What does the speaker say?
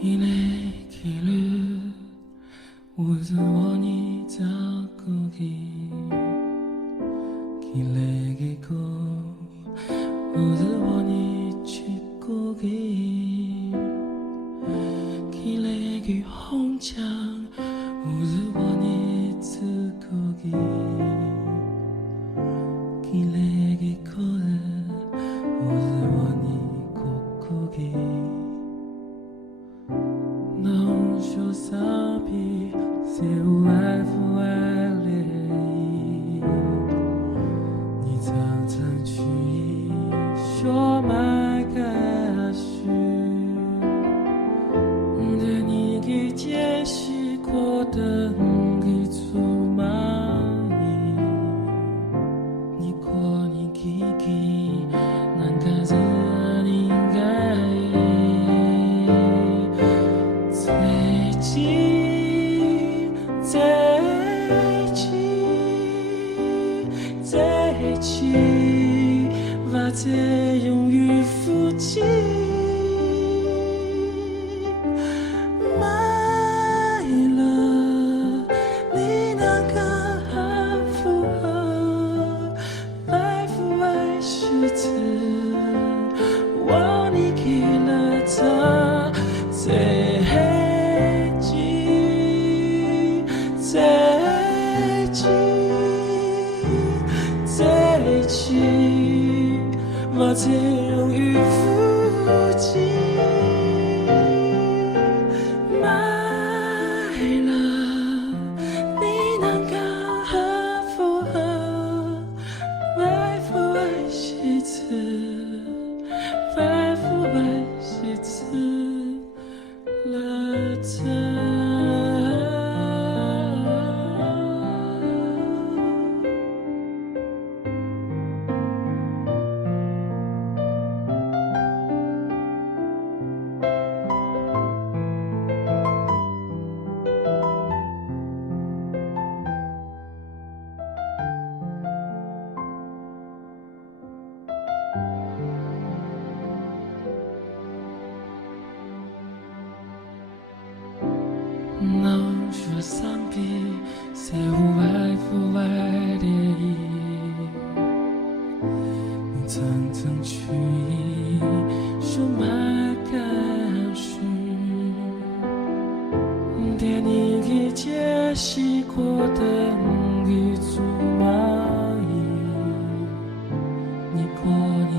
길의 길을 우스원히 닦고기 길의 길고 우스원히 짚고기 길의 길 홍장 우스원히 듣고기 길의 길거를 우스원히 걷고기 Non je sabia se o life ali你常常去说麦开始对你给解释过的给出蚂蚁你过你给给难看着你应该在一起，把这永远负起。买了，你那个还符合来福爱是子，我你给了他最黑记，在一起。在一起，把这永远负起。买了，你能刚好符合，爱不爱惜字，爱不爱惜字了他。Non je savais c'est où爱不爱的你常常去说买感受对你给解释过的给做蚂蚁你过你